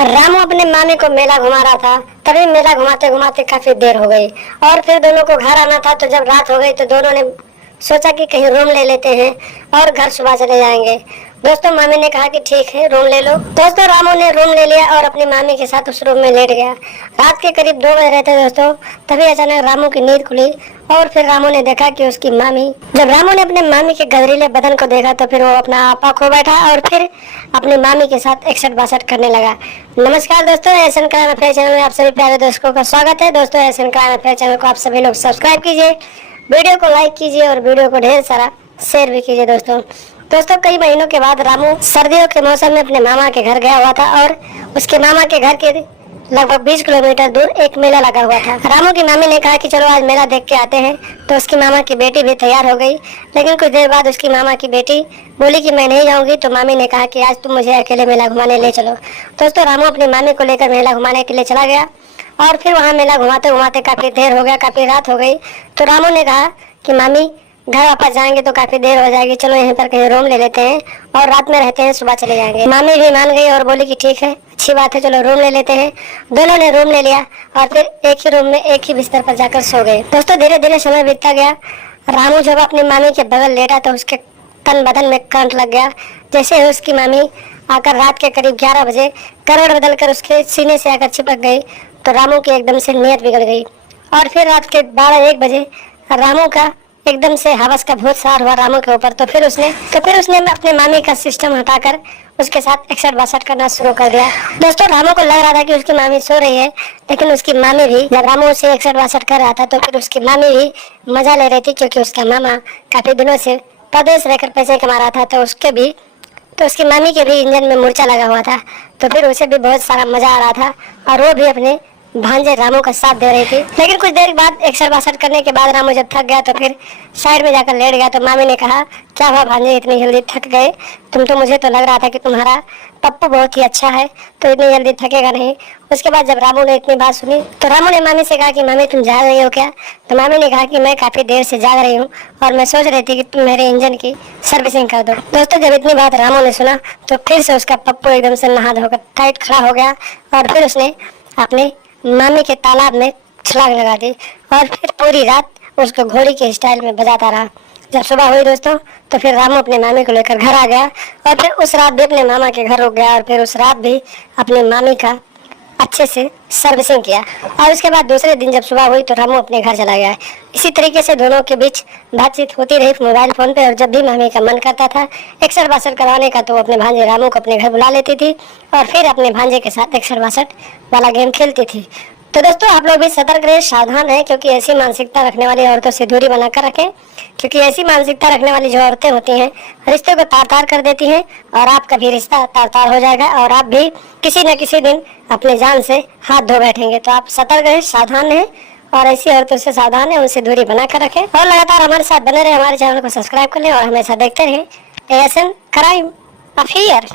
रामू अपने मामी को मेला घुमा रहा था, तभी मेला घुमाते घुमाते काफी देर हो गई और फिर दोनों को घर आना था। तो जब रात हो गई तो दोनों ने सोचा कि कहीं रूम ले लेते हैं और घर सुबह चले जाएंगे। दोस्तों मामी ने कहा कि ठीक है रूम ले लो। दोस्तों रामू ने रूम ले लिया और अपनी मामी के साथ उस रूम में लेट गया। रात के करीब 2 बज रहे थे दोस्तों, तभी अचानक रामू की नींद खुली और फिर रामू ने देखा कि उसकी मामी, जब रामू ने अपने मामी के गहरीले बदन को देखा तो फिर वो अपना आपा खो बैठा और फिर अपनी मामी के साथ इकसठ बासठ करने लगा। नमस्कार दोस्तों, एशियन क्राइम अफेयर चैनल में आप सभी प्यारे दर्शकों का स्वागत है। दोस्तों एशियन क्राइम अफेयर चैनल को आप सभी लोग सब्सक्राइब कीजिए, वीडियो को लाइक कीजिए और वीडियो को ढेर सारा शेयर भी कीजिए। दोस्तों कई महीनों के बाद रामू सर्दियों के मौसम में अपने मामा के घर गया हुआ था और उसके मामा के घर के लगभग 20 किलोमीटर दूर एक मेला लगा हुआ था। रामू की मामी ने कहा कि चलो आज मेला देख के आते हैं। तो उसकी मामा की बेटी भी तैयार हो गई, लेकिन कुछ देर बाद उसकी मामा की बेटी बोली कि मैं नहीं जाऊंगी। तो मामी ने कहा कि आज तुम मुझे अकेले मेला घुमाने ले चलो। दोस्तों रामू अपनी मामी को लेकर मेला घुमाने के लिए चला गया और फिर वहाँ मेला घुमाते घुमाते काफी देर हो गया, काफी रात हो गई। तो रामू ने कहा कि मामी घर वापस जाएंगे तो काफी देर हो जाएगी, चलो यहीं पर कहीं रूम ले लेते हैं और रात में रहते हैं, सुबह चले जाएंगे। मामी भी मान गई और बोली कि ठीक है, अच्छी बात है, चलो रूम ले लेते हैं। दोनों ने रूम ले लिया और फिर एक ही रूम में एक ही बिस्तर पर जाकर सो गए। दोस्तों धीरे धीरे समय बीतता गया। रामू जब अपनी मामी के बगल लेटा तो उसके तन बदन में करंट लग गया। जैसे ही उसकी मामी आकर रात के करीब 11 बजे करवट बदल कर उसके सीने से आकर चिपक गई तो रामू की एकदम से नीयत बिगड़ गई और फिर रात के 12-1 बजे रामू का एकदम से हवस का भूत सवार हुआ रामू के ऊपर। तो फिर उसने अपने मामी का सिस्टम हटाकर उसके साथ इकसठ बासठ करना शुरू कर दिया। दोस्तों रामू को लग रहा था कि उसकी मामी सो रही है, लेकिन उसकी मामी भी जब रामू से इकसठ बासठ कर रहा था तो फिर उसकी मामी भी मजा ले रही थी, क्योंकि उसका मामा काफी दिनों से प्रदेश रहकर पैसे कमा रहा था। तो उसकी मामी के भी इंजन में मूर्छा लगा हुआ था, तो फिर उसे भी बहुत सारा मजा आ रहा था और वो भी अपने भांजे रामू का साथ दे रही थी। लेकिन कुछ देर बाद इकसठ बासठ करने के बाद रामू जब थक गया तो फिर साइड में जाकर लेट गया। तो मामी ने कहा, क्या हुआ भांजे, इतनी जल्दी थक गए तुम? तो मुझे तो लग रहा था कि तुम्हारा पप्पू बहुत ही अच्छा है, तो इतनी जल्दी थकेगा नहीं। उसके बाद जब रामू ने इतनी बात सुनी तो रामू ने मामी से कहा कि मामी तुम जाग रही हो क्या? तो मामी ने कहा कि मैं काफी देर से जाग रही हूँ और मैं सोच रही थी कि तुम मेरे इंजन की सर्विसिंग कर दो। दोस्तों जब इतनी बात रामू ने सुना तो फिर से उसका पप्पू एकदम से नहा धोकर टाइट खड़ा हो गया और फिर उसने अपने मामी के तालाब में छलांग लगा दी और फिर पूरी रात उसको घोड़ी के स्टाइल में बजाता रहा। जब सुबह हुई दोस्तों तो फिर रामू अपने मामी को लेकर घर आ गया और फिर उस रात भी अपने मामा के घर रुक गया और फिर उस रात भी अपनी मामी का अच्छे से सर्विसिंग किया। और उसके बाद दूसरे दिन जब सुबह हुई तो रामू अपने घर चला गया। इसी तरीके से दोनों के बीच बातचीत होती रही मोबाइल फोन पे, और जब भी मामी का मन करता था इकसठ बासठ करवाने का तो वो अपने भांजे रामू को अपने घर बुला लेती थी और फिर अपने भांजे के साथ इकसठ बासठ वाला गेम खेलती थी। तो दोस्तों आप लोग भी सतर्क रहे, सावधान रहें, क्योंकि ऐसी मानसिकता रखने वाली औरतों से दूरी बनाकर रखें, क्योंकि ऐसी मानसिकता रखने वाली जो औरतें होती हैं रिश्ते को तार तार कर देती हैं और आपका भी रिश्ता तार तार हो जाएगा और आप भी किसी न किसी दिन अपने जान से हाथ धो बैठेंगे। तो आप सतर्क रहें, सावधान रहें और ऐसी औरतों से सावधान है, उनसे दूरी बनाकर रखें और लगातार हमारे साथ बने रहे, हमारे चैनल को सब्सक्राइब कर लें और हमेशा देखते रहें एशियन क्राइम अफेयर।